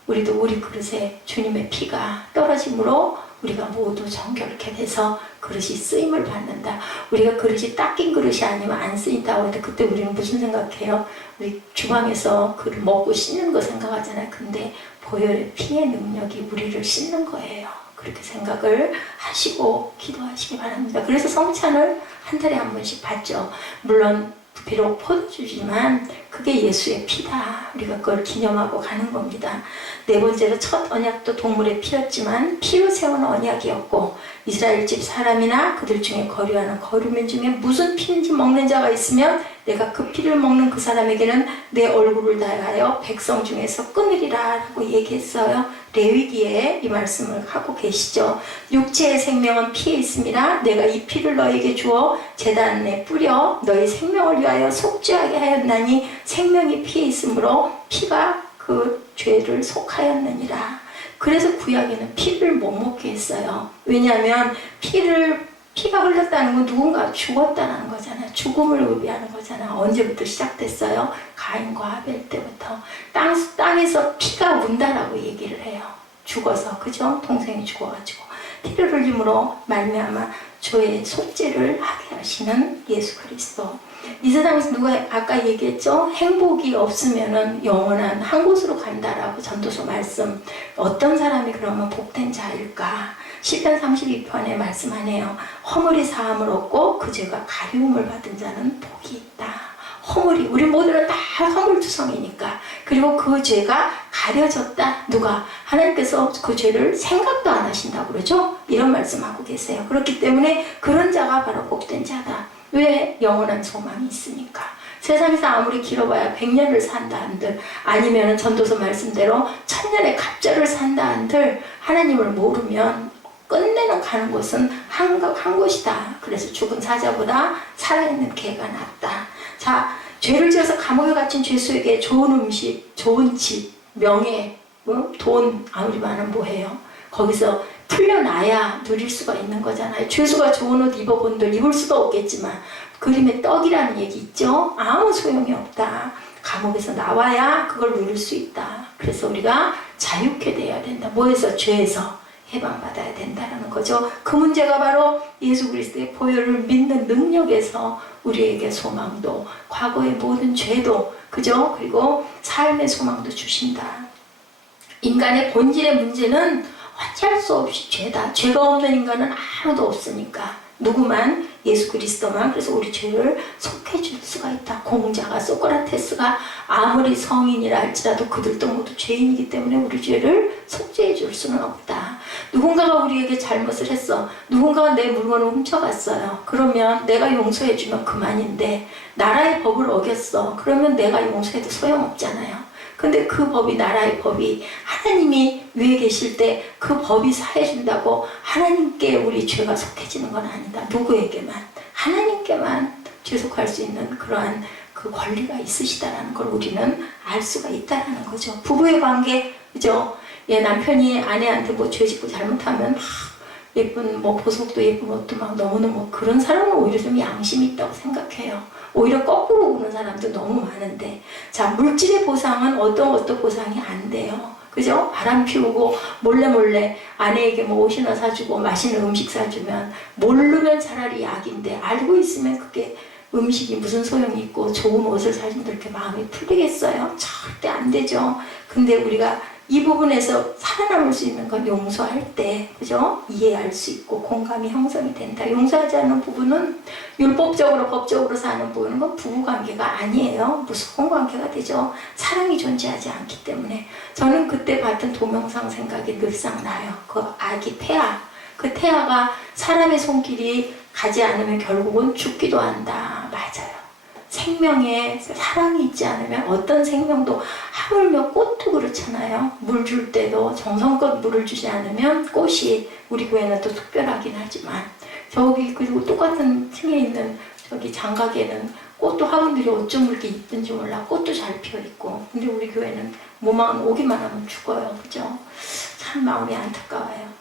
우리도 우리 그릇에 주님의 피가 떨어짐으로 우리가 모두 정결케 돼서 그릇이 쓰임을 받는다. 우리가 그릇이 닦인 그릇이 아니면 안 쓰인다고 할 때 그때 우리는 무슨 생각해요? 우리 주방에서 그릇 먹고 씻는 거 생각하잖아요. 근데 보혈의 피의 능력이 우리를 씻는 거예요. 그렇게 생각을 하시고 기도하시기 바랍니다. 그래서 성찬을 한 달에 한 번씩 받죠. 물론 비록 포도주지만 그게 예수의 피다. 우리가 그걸 기념하고 가는 겁니다. 네 번째로 첫 언약도 동물의 피였지만 피로 세운 언약이었고, 이스라엘 집 사람이나 그들 중에 거류하는 거류민 중에 무슨 피인지 먹는 자가 있으면 내가 그 피를 먹는 그 사람에게는 내 얼굴을 다하여 백성 중에서 끊으리라 라고 얘기했어요. 레위기에 이 말씀을 하고 계시죠. 육체의 생명은 피에 있습니다. 내가 이 피를 너에게 주어 제단에 뿌려 너희 생명을 위하여 속죄하게 하였나니 생명이 피에 있으므로 피가 그 죄를 속하였느니라. 그래서 구약에는 피를 못 먹게 했어요. 왜냐하면 피가 흘렀다는 건 누군가 죽었다는 거잖아요. 죽음을 의미하는 거잖아요. 언제부터 시작됐어요? 가인과 아벨 때부터. 땅에서 피가 운다라고 얘기를 해요. 죽어서, 그죠? 동생이 죽어가지고 피를 흘림으로 말미암아 죄의 속죄를 하게 하시는 예수 그리스도. 이 세상에서 누가 아까 얘기했죠? 행복이 없으면은 영원한 한 곳으로 간다라고 전도서 말씀. 어떤 사람이 그러면 복된 자일까? 시편 32편에 말씀하네요. 허물이 사함을 얻고 그 죄가 가리움을 받은 자는 복이 있다. 허물이, 우리 모두는 다 허물투성이니까. 그리고 그 죄가 가려졌다. 누가? 하나님께서 그 죄를 생각도 안 하신다고 그러죠? 이런 말씀하고 계세요. 그렇기 때문에 그런 자가 바로 복된 자다. 왜? 영원한 소망이 있으니까. 세상에서 아무리 길어봐야 100년을 산다 한들, 아니면 전도서 말씀대로 1000년의 갑절을 산다 한들, 하나님을 모르면 끝내는 가는 곳은 한 곳이다. 그래서 죽은 사자보다 살아있는 개가 낫다. 자, 죄를 지어서 감옥에 갇힌 죄수에게 좋은 음식, 좋은 집, 명예, 돈 아무리 많으면 뭐해요? 거기서 풀려나야 누릴 수가 있는 거잖아요. 죄수가 좋은 옷 입어본들 입을 수도 없겠지만 그림의 떡이라는 얘기 있죠? 아무 소용이 없다. 감옥에서 나와야 그걸 누릴 수 있다. 그래서 우리가 자유케 되어야 된다. 뭐에서? 죄에서. 해방받아야 된다는 거죠. 그 문제가 바로 예수 그리스도의 보혈을 믿는 능력에서 우리에게 소망도, 과거의 모든 죄도, 그죠? 그리고 삶의 소망도 주신다. 인간의 본질의 문제는 어쩔 수 없이 죄다. 죄가 없는 인간은 아무도 없으니까. 누구만? 예수 그리스도만. 그래서 우리 죄를 속해줄 수가 있다. 공자가, 소크라테스가 아무리 성인이라 할지라도 그들도 모두 죄인이기 때문에 우리 죄를 속죄해 줄 수는 없다. 누군가가 우리에게 잘못을 했어. 누군가가 내 물건을 훔쳐갔어요. 그러면 내가 용서해주면 그만인데 나라의 법을 어겼어. 그러면 내가 용서해도 소용없잖아요. 근데 그 법이, 나라의 법이 하나님이 위에 계실 때 그 법이 사해준다고 하나님께 우리 죄가 속해지는 건 아니다. 누구에게만? 하나님께만 죄속할 수 있는 그러한 그 권리가 있으시다라는 걸 우리는 알 수가 있다라는 거죠. 부부의 관계, 그죠? 예, 남편이 아내한테 뭐 죄짓고 잘못하면 막 예쁜 뭐 보석도 예쁜 것도 막 너무너무, 그런 사람은 오히려 좀 양심이 있다고 생각해요. 오히려 거꾸로 보는 사람도 너무 많은데, 자, 물질의 보상은 어떤 보상이 안 돼요. 그죠? 바람 피우고 몰래 아내에게 뭐 옷이나 사주고 맛있는 음식 사주면 모르면 차라리 약인데, 알고 있으면 그게 음식이 무슨 소용이 있고 좋은 옷을 사준다 이렇게 마음이 풀리겠어요? 절대 안 되죠. 근데 우리가 이 부분에서 살아남을 수 있는 건 용서할 때, 그죠? 이해할 수 있고 공감이 형성이 된다. 용서하지 않는 부분은 율법적으로, 법적으로 사는 부분은 건 부부관계가 아니에요. 무서운 관계가 되죠. 사랑이 존재하지 않기 때문에. 저는 그때 봤던 동영상 생각이 늘상 나요. 그 아기 태아. 그 태아가 사람의 손길이 가지 않으면 결국은 죽기도 한다. 맞아요. 생명에 사랑이 있지 않으면 어떤 생명도, 하물며 꽃도 그렇잖아요. 물 줄 때도 정성껏 물을 주지 않으면 꽃이, 우리 교회는 또 특별하긴 하지만 저기, 그리고 똑같은 층에 있는 저기 장각에는 꽃도 화분들이 어쩜 그렇게 이쁜지 몰라. 꽃도 잘 피어있고. 근데 우리 교회는 뭐만 오기만 하면 죽어요. 그죠? 참 마음이 안타까워요.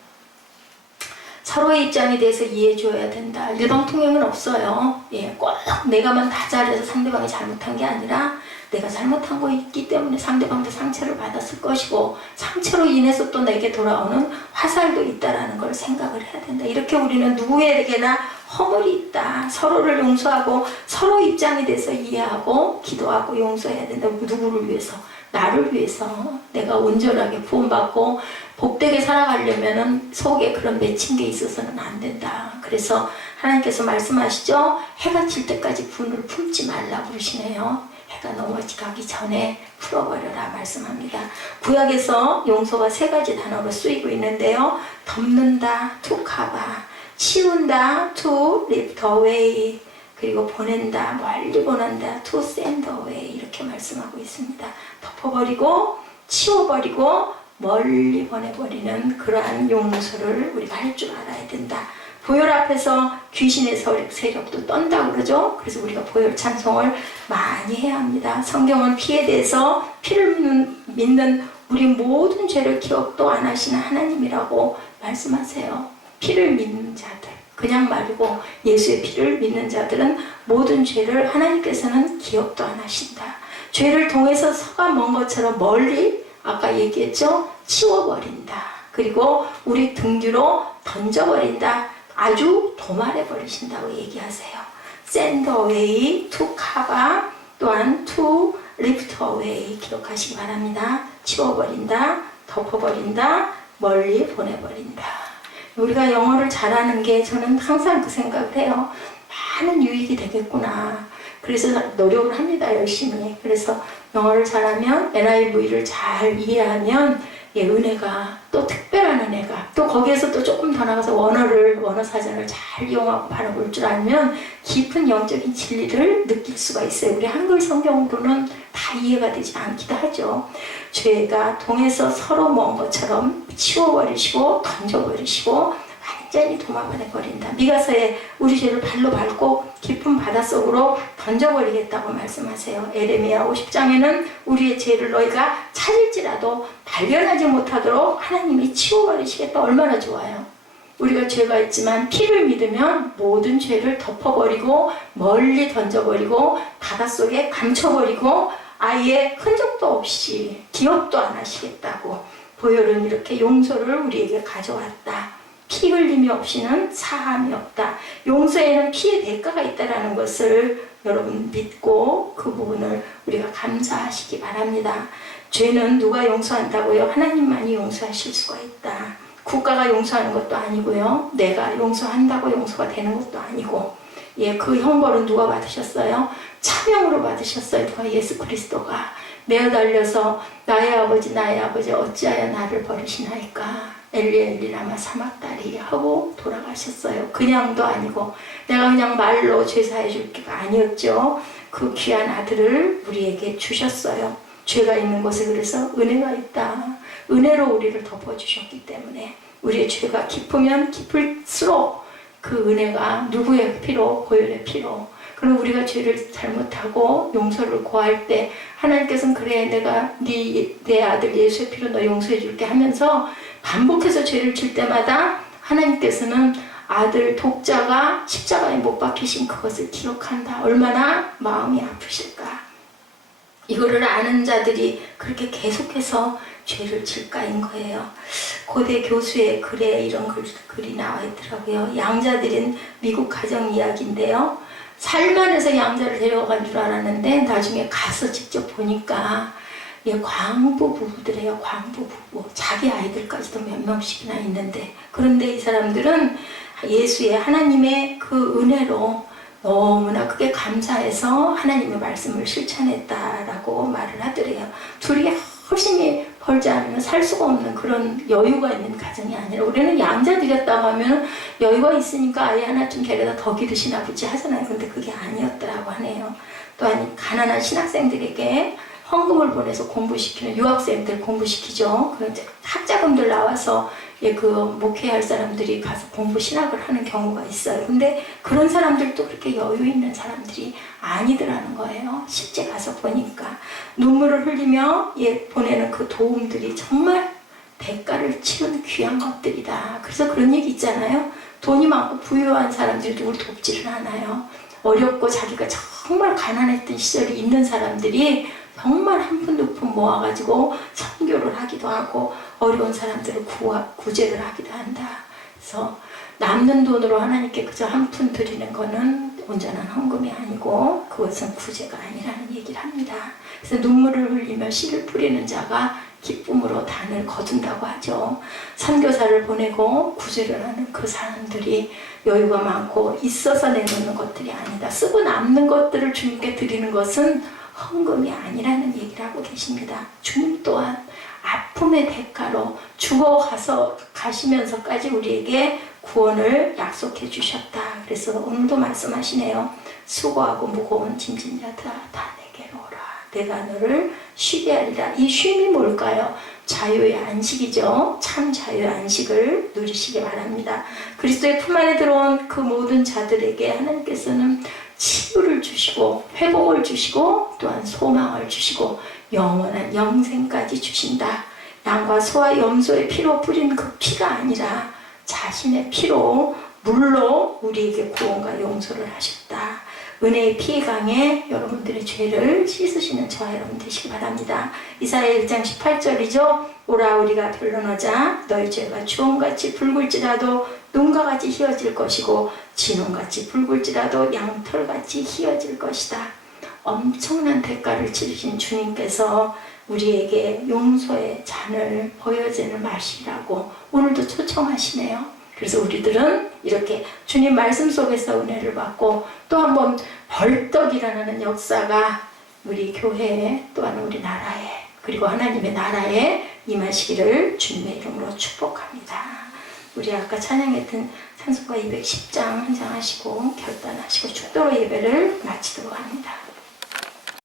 서로의 입장에 대해서 이해해줘야 된다. 일방통행은 없어요. 예, 꼭 내가만 다 잘해서 상대방이 잘못한 게 아니라 내가 잘못한 거 있기 때문에 상대방도 상처를 받았을 것이고, 상처로 인해서 또 내게 돌아오는 화살도 있다라는 걸 생각을 해야 된다. 이렇게 우리는 누구에게나 허물이 있다. 서로를 용서하고 서로 입장에 대해서 이해하고 기도하고 용서해야 된다. 누구를 위해서? 나를 위해서. 내가 온전하게 구원받고 복되게 살아가려면 속에 그런 맺힌 게 있어서는 안 된다. 그래서 하나님께서 말씀하시죠. 해가 질 때까지 분을 품지 말라 그러시네요. 해가 넘어가기 전에 풀어버려라 말씀합니다. 구약에서 용서가 세 가지 단어로 쓰이고 있는데요. 덮는다, to cover, 치운다, to lift away, 그리고 보낸다, 멀리 보낸다, to send away, 이렇게 말씀하고 있습니다. 덮어버리고 치워버리고 멀리 보내버리는 그러한 용서를 우리가 할 줄 알아야 된다. 보혈 앞에서 귀신의 세력도 떤다고 그러죠. 그래서 우리가 보혈 찬송을 많이 해야 합니다. 성경은 피에 대해서, 피를 믿는 우리 모든 죄를 기억도 안 하시는 하나님이라고 말씀하세요. 피를 믿는 자들, 그냥 말고 예수의 피를 믿는 자들은 모든 죄를 하나님께서는 기억도 안 하신다. 죄를 통해서 서가 먼 것처럼 멀리, 아까 얘기했죠? 치워버린다. 그리고 우리 등 뒤로 던져버린다. 아주 도말해버리신다고 얘기하세요. send away, to cover, 또한 to lift away 기억하시기 바랍니다. 치워버린다, 덮어버린다, 멀리 보내버린다. 우리가 영어를 잘하는 게, 저는 항상 그 생각을 해요. 많은 유익이 되겠구나. 그래서 노력을 합니다. 열심히. 그래서 영어를 잘하면, NIV를 잘 이해하면 은혜가, 또 특별한 은혜가, 또 거기에서 또 조금 더 나가서 원어 사전을 잘 이용하고 바라볼 줄 알면 깊은 영적인 진리를 느낄 수가 있어요. 우리 한글 성경으로는 다 이해가 되지 않기도 하죠. 죄가 통해서 서로 먼 것처럼 치워버리시고 던져버리시고 완전히 도마버려버린다. 미가서에 우리 죄를 발로 밟고 깊은 바닷속으로 던져버리겠다고 말씀하세요. 에레미야 50장에는 우리의 죄를 너희가 찾을지라도 발견하지 못하도록 하나님이 치워버리시겠다. 얼마나 좋아요. 우리가 죄가 있지만 피를 믿으면 모든 죄를 덮어버리고 멀리 던져버리고 바닷속에 감춰버리고 아예 흔적도 없이 기억도 안 하시겠다고 보혈은 이렇게 용서를 우리에게 가져왔다. 피 흘림이 없이는 사함이 없다. 용서에는 피의 대가가 있다는 것을 여러분 믿고 그 부분을 우리가 감사하시기 바랍니다. 죄는 누가 용서한다고요? 하나님만이 용서하실 수가 있다. 국가가 용서하는 것도 아니고요. 내가 용서한다고 용서가 되는 것도 아니고, 예, 그 형벌은 누가 받으셨어요? 차명으로 받으셨어요. 누가? 예수 그리스도가 매어 달려서 나의 아버지 어찌하여 나를 버리시나이까 엘리 엘리 라마 사막다리 하고 돌아가셨어요. 그냥도 아니고 내가 그냥 말로 죄사해 줄 게가 아니었죠. 그 귀한 아들을 우리에게 주셨어요. 죄가 있는 곳에 그래서 은혜가 있다. 은혜로 우리를 덮어주셨기 때문에 우리의 죄가 깊으면 깊을수록 그 은혜가 누구의 피로? 보혈의 피로. 그럼 우리가 죄를 잘못하고 용서를 구할 때 하나님께서는 그래 내가 내 아들 예수의 피로 너 용서해 줄게 하면서 반복해서 죄를 질 때마다 하나님께서는 아들 독자가 십자가에 못 박히신 그것을 기억한다. 얼마나 마음이 아프실까. 이거를 아는 자들이 그렇게 계속해서 죄를 질까인 거예요. 고대 교수의 글에 이런 글이 나와 있더라고요. 양자들인 미국 가정 이야기인데요. 살만해서 양자를 데려간 줄 알았는데 나중에 가서 직접 보니까 광부 부부들이에요. 광부 부부. 자기 아이들까지도 몇 명씩이나 있는데, 그런데 이 사람들은 예수의 하나님의 그 은혜로 너무나 크게 감사해서 하나님의 말씀을 실천했다라고 말을 하더래요. 둘이 열심히 벌지 않으면 살 수가 없는 그런 여유가 있는 가정이 아니라, 우리는 양자 드렸다고 하면 여유가 있으니까 아이 하나쯤 데려다 더 기르시나 보지 하잖아요. 근데 그게 아니었더라고 하네요. 또한 가난한 신학생들에게 헌금을 보내서 공부시키는 유학생들 공부시키죠. 그런 학자금들 나와서 그 목회할 사람들이 가서 공부 신학을 하는 경우가 있어요. 근데 그런 사람들도 그렇게 여유 있는 사람들이 아니더라는 거예요. 실제 가서 보니까 눈물을 흘리며 보내는 그 도움들이 정말 대가를 치른 귀한 것들이다. 그래서 그런 얘기 있잖아요. 돈이 많고 부유한 사람들이 누굴 돕지를 않아요. 어렵고 자기가 정말 가난했던 시절이 있는 사람들이 정말 한 푼 두 푼 모아가지고 선교를 하기도 하고 어려운 사람들을 구제를 하기도 한다. 그래서 남는 돈으로 하나님께 그저 한 푼 드리는 거는 온전한 헌금이 아니고 그것은 구제가 아니라는 얘기를 합니다. 그래서 눈물을 흘리며 씨를 뿌리는 자가 기쁨으로 단을 거둔다고 하죠. 선교사를 보내고 구제를 하는 그 사람들이 여유가 많고 있어서 내놓는 것들이 아니다. 쓰고 남는 것들을 주님께 드리는 것은 헌금이 아니라는 얘기를 하고 계십니다. 주님 또한 아픔의 대가로 가시면서까지 우리에게 구원을 약속해 주셨다. 그래서 오늘도 말씀하시네요. 수고하고 무거운 짐진 자들아 다 내게로 오라. 내가 너를 쉬게 하리라. 이 쉼이 뭘까요? 자유의 안식이죠. 참 자유의 안식을 누리시기 바랍니다. 그리스도의 품 안에 들어온 그 모든 자들에게 하나님께서는 치유를 주시고 회복을 주시고 또한 소망을 주시고 영원한 영생까지 주신다. 양과 소와 염소의 피로 뿌린 그 피가 아니라 자신의 피로 물로 우리에게 구원과 용서를 하셨다. 은혜의 피의 강에 여러분들의 죄를 씻으시는 저와 여러분 되시기 바랍니다. 이사야 1장 18절이죠. 오라 우리가 변론하자. 너희 죄가 주홍같이 붉을지라도 눈과 같이 희어질 것이고 진홍같이 붉을지라도 양털같이 희어질 것이다. 엄청난 대가를 치르신 주님께서 우리에게 용서의 잔을 보혈제를 마시라고 오늘도 초청하시네요. 그래서 우리들은 이렇게 주님 말씀 속에서 은혜를 받고 또 한번 벌떡 일어나는 역사가 우리 교회에 또한 우리나라에 그리고 하나님의 나라에 임하시기를 주님의 이름으로 축복합니다. 우리 아까 찬양했던 찬송가 210장 한장하시고 결단하시고 축도로 예배를 마치도록 합니다.